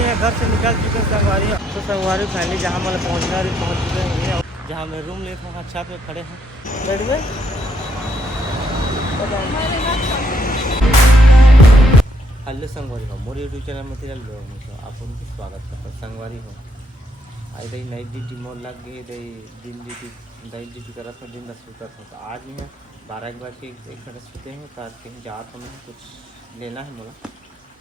में है, घर से निकल चुके संगवारी। तो संगवारी फैमिली जहाँ मतलब पहुँच चुके हैं, जहाँ मैं रूम लेते वहाँ छत पे खड़े हैं। बैठ गए हेलो संगवारी हो, मोर यूट्यूब चैनल में तेरा लोग मुझे आप उनकी स्वागत करता संगवारी हो। आई रही नाइट ड्यूटी मोर लग गई रही, दिन ड्यूटी नाइट ड्यूटी करा था, दिन सोता था। तो आज मैं 12 के बाद एक घंटे सोते हैं। तो आज कहीं जात हमें कुछ लेना है मोला।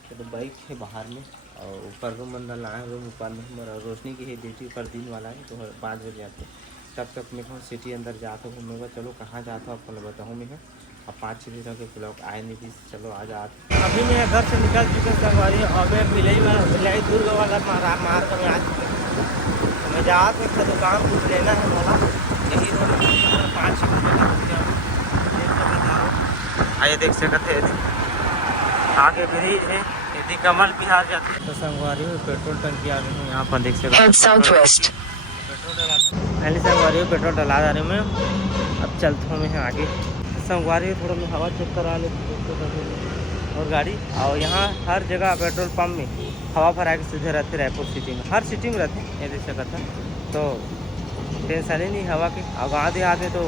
तो बाइक है बाहर में और ऊपर रूम अंदर लाना है। रूम ऊपर में मेरा रोशनी की है ड्यूटी पर दिन वाला है। तो 5 बजे आते तब तक मैं कहूँ सिटी अंदर जाता हूँ। मैं चलो कहाँ जाता हूँ आपको बताऊँ। मैं अब 5-6 दिन के ब्लॉग आए नहीं थी। चलो आज अभी मैं घर से निकल चुके संगवारी और मैं भिलाई दुर्ग वाला मार्ग में आ चुके हैं। मैं जात में दुकान कुछ लेना है मोला, यही 5-6 बजे आइए देख सकते हैं। आगे ब्रिज है, यदि कमल बिहार जाते हैं। तो संगवारी में पेट्रोल टंकी आ गई है, यहाँ पर देख सकते हैं। पेट्रोल डला पहले संगवारी में पेट्रोल डला जा रहे मैं। अब चलता हूँ मैं आगे संगवारी में थोड़ा मैं हवा चेक करा लेते और गाड़ी। और यहाँ हर जगह पेट्रोल पंप में हवा भरा के सीधे रहते। रायपुर सिटी में हर सिटी में रहते हैं, ये देख सकते हैं। तो टेंशन ही नहीं हवा के। और गाँव देहात में तो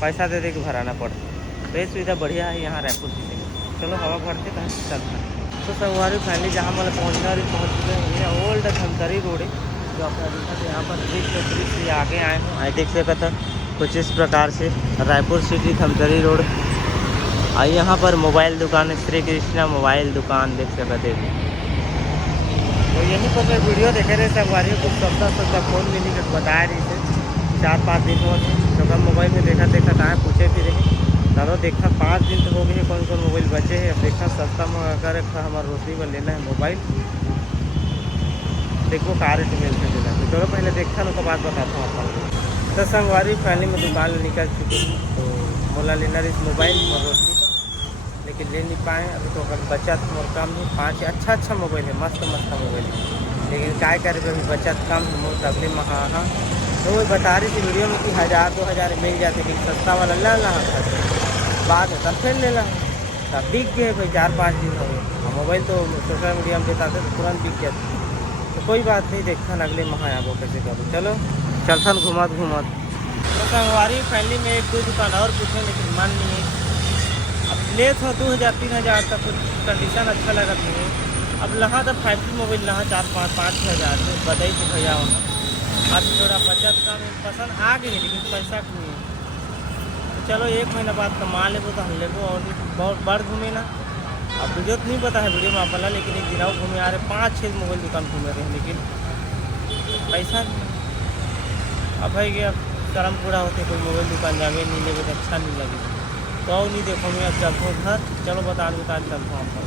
पैसा दे के भराना पड़ता। तो ये सुविधा बढ़िया है यहाँ रायपुर सिटी में। चलो हवा भरते कहीं चलता है। तो संगवारी फैमिली जहाँ मतलब पहुँच चुके हैं, ये ओल्ड धमतरी रोड है जो आपका देखा था। यहाँ पर ब्रिज से आगे आए हैं। आई देख सकते था कुछ इस प्रकार से रायपुर सिटी धमतरी रोड। और यहाँ पर मोबाइल दुकान है, श्री कृष्णा मोबाइल दुकान देख सकते हैं। तो यहीं पर मैं वीडियो देखे रहे संगवारी को सस्ता फ़ोन मिली के बता रही थे 4-5 दिन हो गए। तो हम मोबाइल में देखा कहाँ पूछे फिर चलो देखा 5 दिन तो हो गए कौन कौन मोबाइल बचे हैं। अब देखा सस्ता में अगर हमारा रोशनी में लेना है मोबाइल, देखो कार रेट मिलते देना। तो चलो पहले देखा ना, तो बात बताता हूँ आपको। तो संगवारी फैमिली में दुकान निकल चुकी है। तो मोला लेना इस मोबाइल और रोशनी का, लेकिन ले नहीं पाए अभी। तो अगर बचत मोर कम नहीं, 5 अच्छा मोबाइल है, मस्त मोबाइल है। लेकिन क्या करे अभी बचत कम है मोर तबले में। हाँ तो वो बता रही थी वीडियो में कि 1000-2000 मिल जाते, लेकिन सस्ता वाला ले ला बाद में तब फिर ले ला। तब बिक गए भाई, 4-5 दिन हो गए। मोबाइल तो सोशल मीडिया में बताते तो तुरंत बिक जाते। तो कोई बात नहीं, देखता अगले माह आया वो कैसे करूँ। चलो चलथन घुमत। तो संगवारी फैमिली में 1-2 दुकान और पूछे, लेकिन मन नहीं है। अब ले तो 2000-3000 तक कुछ कंडीशन अच्छा लगा था। अब लहा तो 5G मोबाइल लहा 4-5-6 हज़ार से बताई तो भैया होना। अब थोड़ा बचत कम पसंद आ गई, लेकिन पैसा की नहीं है। तो चलो 1 महीना बाद कमा लेबो तो हम लेबो। और बहुत बड़ घूमे ना। अब वीडियो तो नहीं पता है वीडियो में आप वाला, लेकिन एक दिन और घूमे आ रहे 5-6 मोबाइल दुकान घूमे रहे, लेकिन पैसा अब है कि अब कर्म पूरा होते कोई मोबाइल दुकान जावे नहीं लेगे तो अच्छा नहीं लगेगा। तो और नहीं देखो मैं अब चलता हूँ घर। चलो बता चलता हूँ आपको।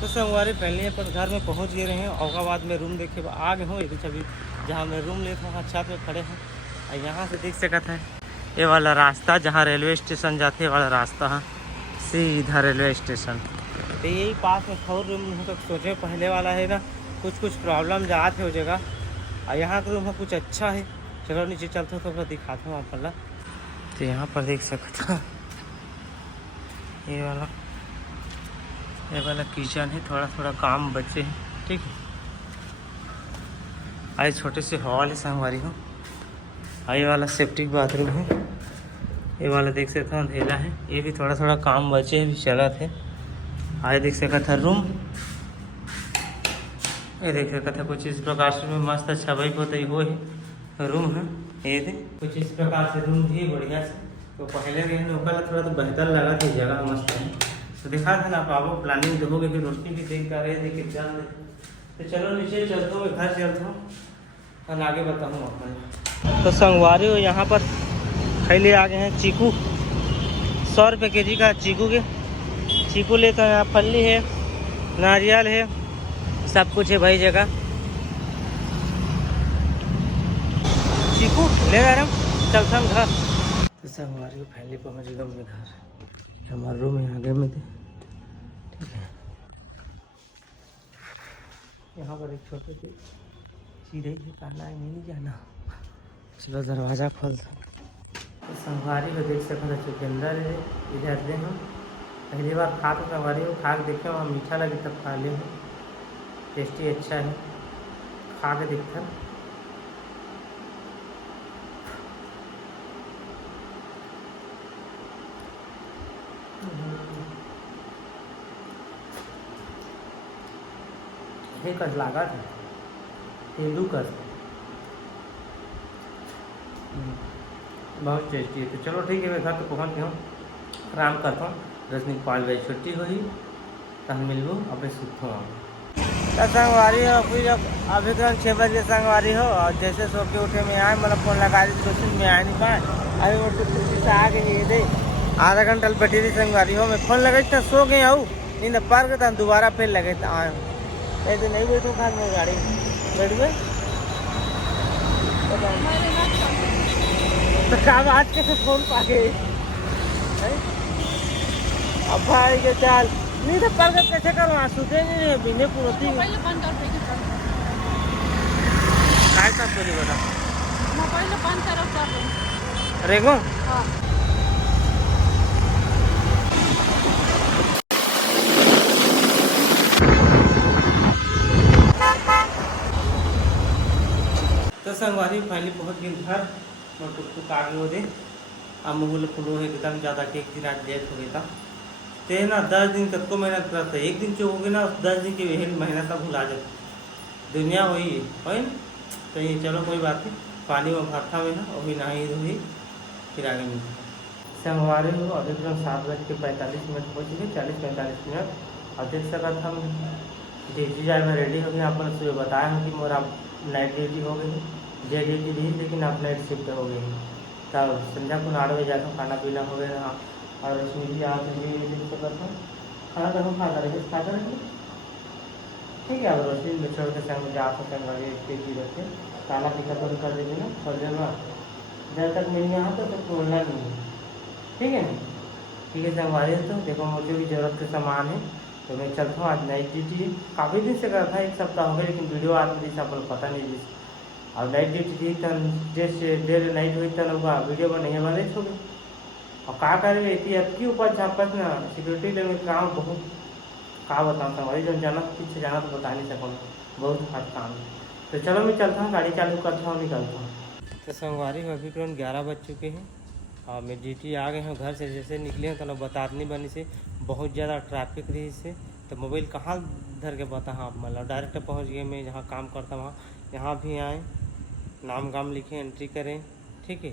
तो संगवारी पहले पर घर में पहुंच गए रहे हैं। औरंगाबाद में रूम देखे आ गए हूँ। एक छवि जहाँ मैं रूम लेता हूँ छत पे खड़े हैं। और यहाँ से देख सकते हैं ये वाला रास्ता जहाँ रेलवे स्टेशन जाते वाला रास्ता है, सीधा रेलवे स्टेशन। तो यही पास में थोड़ा रूम तक सोचे पहले वाला है ना, कुछ प्रॉब्लम जाते हो जगह। और यहाँ का रूम कुछ अच्छा है। चलो नीचे चलता हूँ तो दिखाता हूँ आप वाला। तो यहाँ पर देख सकते हैं ये वाला किचन है। थोड़ा काम बचे हैं, ठीक है। आज छोटे से हॉल है संगवारी हो। ये वाला सेफ्टी बाथरूम है। ये वाला देख सकते हैं अंधेला है। ये भी थोड़ा काम बचे हैं, भी चला थे। आज देख सकते था रूम। ये देख सकते था कुछ इस प्रकार से मस्त अच्छा भाई बहुत ही वो है रूम है। ये देख कुछ इस प्रकार से रूम भी बढ़िया से। तो पहले रहने थोड़ा तो बेहतर लगा था, जगह मस्त है। तो दिखा था ना आप प्लानिंग देखोगे कि रोशनी भी देख कर रहे थे कि चल। तो चलो नीचे चलता हूँ, घर चलता हूँ और आगे बताऊँ आपको। तो संगवारी हो यहाँ पर खैले आ गए हैं चीकू। 100 रुपये केजी का चीकू लेते हैं। यहाँ फल्ली है, नारियल है, सब कुछ है भाई जगह। चीकू ले रहे हम, चलता हम घर। तो संगवारी को फैली पहुँच गए अपने घर। हमारा रूम है आगे में, ठीक है। यहाँ पर एक छोटे से चिड़ै है, काला है, नहीं जाना। चलो दरवाज़ा खोलता। तो संगवारी को देख सकते चुकंदर है इधर से हम पहली बार खा तो संगवारी हो, खा के देखे वहाँ मीठा लगे तब खा ले। टेस्टी अच्छा है, खा के देखता। कस लागा था तेंदू कस, बहुत टेस्टी है। तो चलो ठीक है, मैं घर तो पहुँच गया हूँ, आराम करता हूँ। 10 दिन 5 बजे छुट्टी हुई तो हम मिलूँ, अभी सीखूँ तो संगवारी हो। फिर अभी तो 6 बजे संगवारी हो, और जैसे सो के उठे में आए, मतलब फ़ोन लगा दी तो में आ नहीं पाए। अभी वो टुकड़ी से आ गई ये दे, आधा घंटा बैठी रही संगवारी हो। मैं फ़ोन लगा था, सो गए आऊँ नींद पार के, तब दोबारा फिर लगे तो आए ऐसे नहीं बैठूँ खान में गाड़ी बैठ गए। तो काम आज कैसे फोन पाके अब भाई के चाल नहीं तो पर कैसे करो, सूते नहीं बिने पुरोती काय का बोली बता मोबाइल बंद करो रेगो। तो संगवारी फाइनली पहुंच गए घर, और टुक आगे हो दे। अब मुगल फुलो एकदम ज़्यादा के एक दिन आज लेट हो गया था। ते ना 10 दिन कब को मेहनत करता है, एक दिन जो हो गया ना 10 दिन की वही मेहनत का भुला जाती दुनिया वही है ना। तो ये चलो कोई बात नहीं, पानी में भरता में ना वही नहाई धोई फिर आगे मिलते संगवारी हो। अभी तो 7:45 हो चुके, 40-45 मिनट। और देख सकते हम ड्यूटी जाए में रेडी हो गए। आप सुबह बताया हूँ कि मोरा नाइट ड्यूटी हो गई, डे ड्यूटी भी, लेकिन आप नाइट शिफ्ट हो गई। तब संध्या को 8 बजे जाकर खाना पीना हो गया। हाँ, और उसमें भी आप करता हूँ खाना तो हम खाता रहे ठीक है। और रोशनी में छोड़ के संग मुझे आप संगवारी रखते काला टिकट बंद कर देंगे ना थोड़ी देर बाद, जब तक मिलने आता तो बोलना नहीं है, ठीक है ना। ठीक है संगवारी, तो देखो मुझे भी ज़रूरत के सामान है तो मैं चलता हूँ। आज नाइट ड्यूटी काफ़ी दिन से करता है, 1 सप्ताह हो गया, लेकिन वीडियो आती थी अपन पता नहीं थी। और नाइट ड्यूटी थी तन जैसे देर नाइट हुई तन हुआ वीडियो बने वाले हो गए। और का करे इतनी अटकी ऊपर झापत ना सिक्योरिटी लेवल काम बहुत का बताऊँ संगवारी, जो जाना पीछे जाना तो बता नहीं सकूँ, बहुत हार्ड काम है। तो चलो मैं चलता हूँ, गाड़ी चालू करता हूँ, निकलता हूँ। तो संगवारी अभी तुरंत 11 बज चुके हैं और मैं ड्यूटी आ गए हैं। घर से जैसे निकले हैं तो बतारनी बनी से बहुत ज़्यादा ट्रैफिक रही से, तो मोबाइल कहाँ धर के बता। हाँ मतलब डायरेक्ट पहुँच गए, मैं जहाँ काम करता वहाँ। यहाँ भी आए, नाम गाम लिखे, एंट्री करें, ठीक है।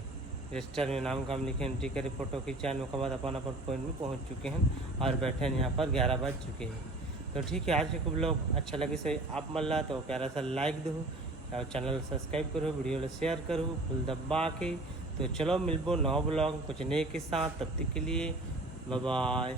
रजिस्टर में नाम गाम लिखे, एंट्री करें, फ़ोटो खिंचाएं, उसके बाद अपन पॉइंट में पहुँच चुके हैं और बैठे हैं यहाँ पर। 11 बज चुके हैं। तो ठीक है, आज के ब्लॉग अच्छा लगे से आप मल्ला तो प्यारा सा लाइक दो और चैनल सब्सक्राइब करो, वीडियो शेयर करो फुल दबा के। तो चलो मिलबो नौ ब्लॉग कुछ नए के साथ, तब तक के लिए बाय बाय।